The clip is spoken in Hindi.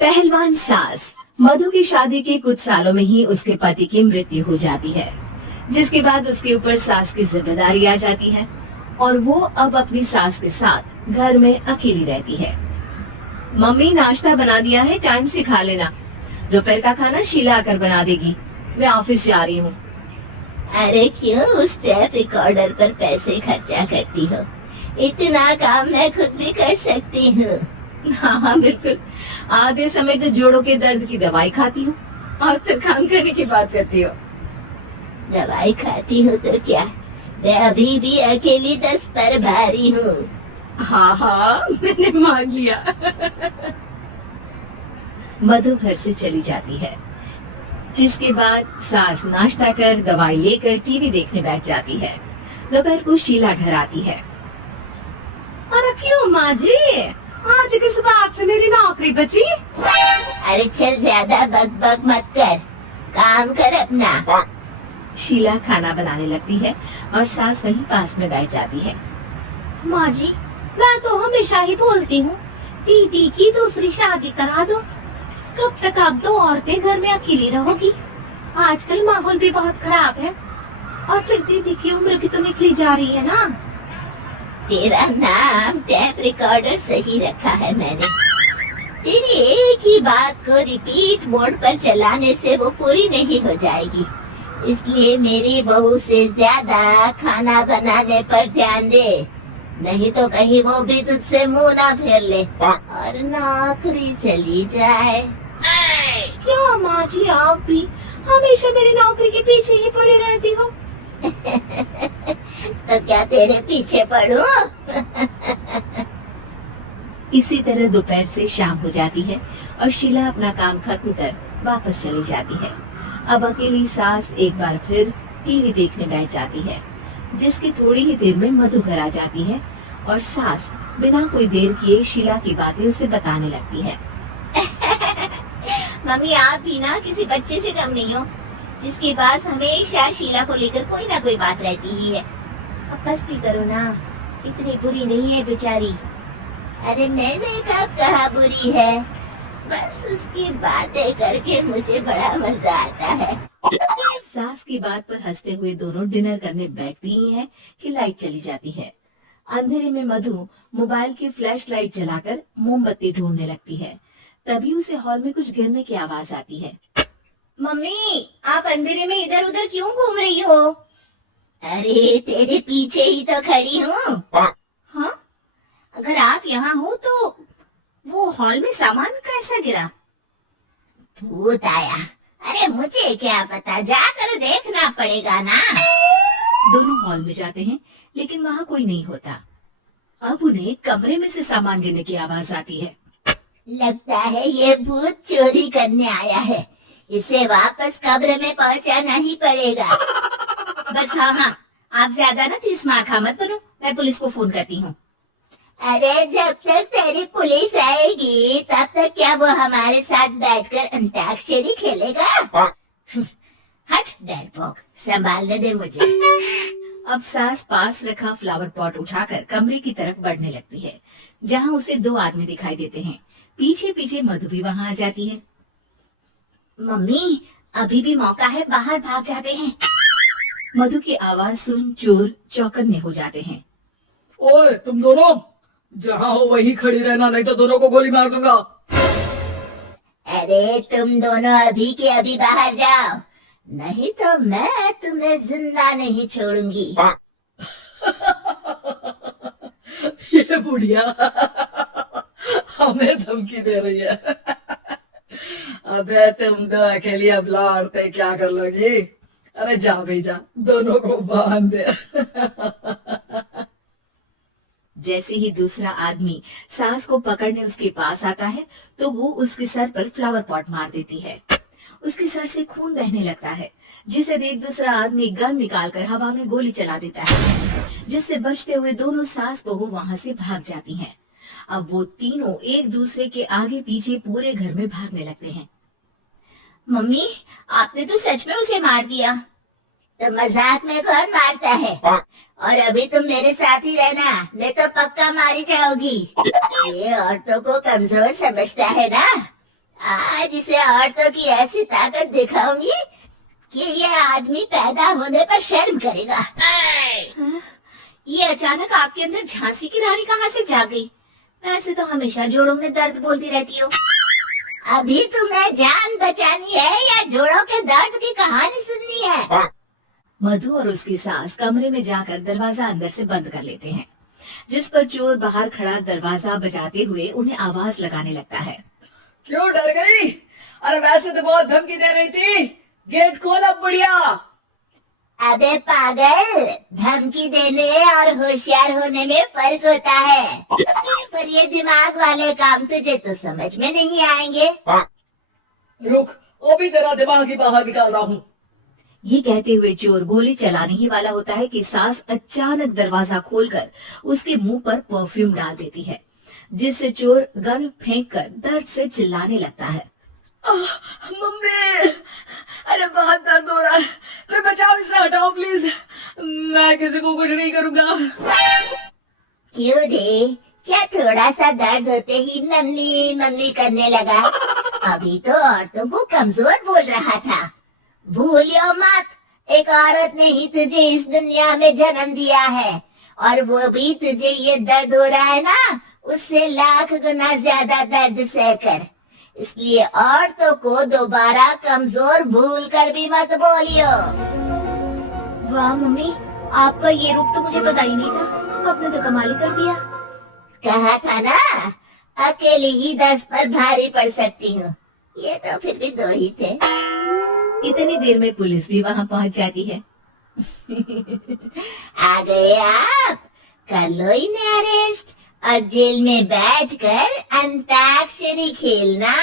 पहलवान सास। मधु की शादी के कुछ सालों में ही उसके पति की मृत्यु हो जाती है, जिसके बाद उसके ऊपर सास की जिम्मेदारी आ जाती है और वो अब अपनी सास के साथ घर में अकेली रहती है। मम्मी नाश्ता बना दिया है, टाइम से खा लेना। दोपहर का खाना शीला आकर बना देगी। मैं ऑफिस जा रही हूँ। अरे क्यों उस टेप रिकॉर्डर पर पैसे खर्चा करती हो? इतना काम मैं खुद भी कर सकती हूँ। हाँ हाँ बिल्कुल। आधे समय तो जोड़ों के दर्द की दवाई खाती हूँ और फिर काम करने की बात करती हो। दवाई खाती हूँ तो क्या, मैं अभी भी अकेली 10 पर भारी हूँ। हाँ हाँ मैंने मान लिया। मधु घर से चली जाती है, जिसके बाद सास नाश्ता कर दवाई लेकर टीवी देखने बैठ जाती है। दोपहर को शीला घर आती है। अरे क्यों माँ जी, आज किस बात से मेरी नौकरी बची? अरे चल ज्यादा बक मत कर, काम कर अपना। शीला खाना बनाने लगती है और सास वहीं पास में बैठ जाती है। माँ जी, मैं तो हमेशा ही बोलती हूँ, दीदी की दूसरी शादी करा दो। कब तक आप दो औरतें घर में अकेली रहोगी? आजकल माहौल भी बहुत खराब है और फिर दीदी की उम्र भी तो निकली जा रही है ना। तेरा नाम टेप रिकॉर्डर सही रखा है मैंने। तेरी एक ही बात को रिपीट मोड पर चलाने से वो पूरी नहीं हो जाएगी, इसलिए मेरी बहू से ज्यादा खाना बनाने पर ध्यान दे, नहीं तो कहीं वो भी तुझसे मुंह ना फेर ले और नौकरी चली जाए। क्या माँ जी, आप भी हमेशा मेरी नौकरी के पीछे ही पड़े रहती हो। तो क्या तेरे पीछे पड़ूं? इसी तरह दोपहर से शाम हो जाती है और शीला अपना काम खत्म कर वापस चली जाती है। अब अकेली सास एक बार फिर टीवी देखने बैठ जाती है, जिसकी थोड़ी ही देर में मधु घर आ जाती है और सास बिना कोई देर किए शीला की बातें उसे बताने लगती है। मम्मी, आप भी ना किसी बच्चे से कम नहीं हो, जिसके पास हमेशा शीला को लेकर कोई ना कोई बात रहती ही है। अब बस भी करो ना, इतनी बुरी नहीं है बेचारी। अरे मैंने कब कहा बुरी है, बस उसकी बातें करके मुझे बड़ा मजा आता है। सास की बात पर हंसते हुए दोनों डिनर करने बैठती ही हैं कि लाइट चली जाती है। अंधेरे में मधु मोबाइल की फ्लैश लाइट जलाकर मोमबत्ती ढूंढने लगती है। तभी उसे हॉल में कुछ गिरने की आवाज आती है। मम्मी, आप अंधेरे में इधर उधर क्यों घूम रही हो? अरे तेरे पीछे ही तो खड़ी हूँ। हाँ? अगर आप यहाँ हो तो वो हॉल में सामान कैसा गिरा? भूत आया। अरे मुझे क्या पता, जाकर देखना पड़ेगा ना। दोनों हॉल में जाते हैं, लेकिन वहाँ कोई नहीं होता। अब उन्हें कमरे में से सामान गिरने की आवाज आती है। लगता है ये भूत चोरी करने आया है, इसे वापस कब्र में पहुंचाना ही पड़ेगा। बस हाँ हाँ, आप ज्यादा ना तीस माखा मत बनो, मैं पुलिस को फोन करती हूँ। अरे जब तक तेरी पुलिस आएगी तब तक क्या वो हमारे साथ बैठकर अंताक्षरी खेलेगा? हट डरपोक, संभालने दे मुझे। अब सास पास रखा फ्लावर पॉट उठाकर कमरे की तरफ बढ़ने लगती है, जहाँ उसे दो आदमी दिखाई देते हैं। पीछे पीछे मधु भी वहाँ आ जाती है। मम्मी, अभी भी मौका है, बाहर भाग जाते हैं। मधु की आवाज सुन चोर चौकन्ने हो जाते हैं। ओए तुम दोनों, जहाँ हो वहीं खड़ी रहना, नहीं तो दोनों को गोली मार दूंगा। अरे तुम दोनों अभी के अभी बाहर जाओ, नहीं तो मैं तुम्हें जिंदा नहीं छोड़ूंगी। ये बुढ़िया हमें धमकी दे रही है। अबे तुम दो अकेली अबला औरतें क्या कर लोगी? अरे जा भाई जा, दोनों को बांध दे। जैसे ही दूसरा आदमी सास को पकड़ने उसके पास आता है, तो वो उसके सर पर फ्लावर पॉट मार देती है। उसके सर से खून बहने लगता है, जिसे देख दूसरा आदमी गन निकालकर हवा में गोली चला देता है, जिससे बचते हुए दोनों सास बहू वहां से भाग जाती हैं। अब वो तीनों एक दूसरे के आगे पीछे पूरे घर में भागने लगते हैं। मम्मी, आपने तो सच में उसे मार दिया। तो मजाक में कौन मारता है? और अभी तुम मेरे साथ ही रहना, नहीं तो पक्का मारी जाओगी। ये औरतों को कमजोर समझता है ना, आज इसे औरतों की ऐसी ताकत दिखाऊंगी कि ये आदमी पैदा होने पर शर्म करेगा। हाँ? ये अचानक आपके अंदर झांसी की रानी कहाँ से जाग गई? वैसे तो हमेशा जोड़ों में दर्द बोलती रहती हो। अभी तुम्हें जान बचानी है या जोड़ों के दर्द की कहानी सुननी है? मधु और उसकी सास कमरे में जाकर दरवाजा अंदर से बंद कर लेते हैं, जिस पर चोर बाहर खड़ा दरवाजा बजाते हुए उन्हें आवाज लगाने लगता है। क्यों डर गई? अरे वैसे तो बहुत धमकी दे रही थी। गेट खोल अब बुढ़िया। अबे पागल, धमकी देने और होशियार होने में फर्क होता है। पर ये दिमाग वाले काम तुझे तो समझ में नहीं आएंगे। रुक, वो भी तेरा दिमाग ही बाहर निकाल रहा हूँ। ये कहते हुए चोर गोली चलाने ही वाला होता है कि सास अचानक दरवाजा खोलकर उसके मुंह पर परफ्यूम डाल देती है, जिससे चोर गन फेंककर दर्द से चिल्लाने लगता है। मम्मी, अरे बहुत दर्द हो रहा है, कोई बचाओ, इसे हटाओ प्लीज। मैं किसी को कुछ नहीं करूँगा। क्यों रे, क्या थोड़ा सा दर्द होते ही मम्मी मम्मी करने लगा? अभी तो औरतों को कमजोर बोल रहा था। भूलियो मत, एक औरत ने ही तुझे इस दुनिया में जन्म दिया है, और वो भी तुझे ये दर्द हो रहा है ना, उससे लाख गुना ज्यादा दर्द सहकर। इसलिए औरतों को दोबारा कमजोर भूल कर भी मत बोलियो। वाह मम्मी, आपका ये रूप तो मुझे पता ही नहीं था। आपने तो कमाल ही कर दिया। कहा था ना, अकेली ही 10 पर भारी पड़ सकती हूँ। ये तो फिर भी 2 ही थे। इतनी देर में पुलिस भी वहाँ पहुँच जाती है। आ गए आप, कर लो इन्हें अरेस्ट और जेल में बैठकर अंताक्षरी खेलना।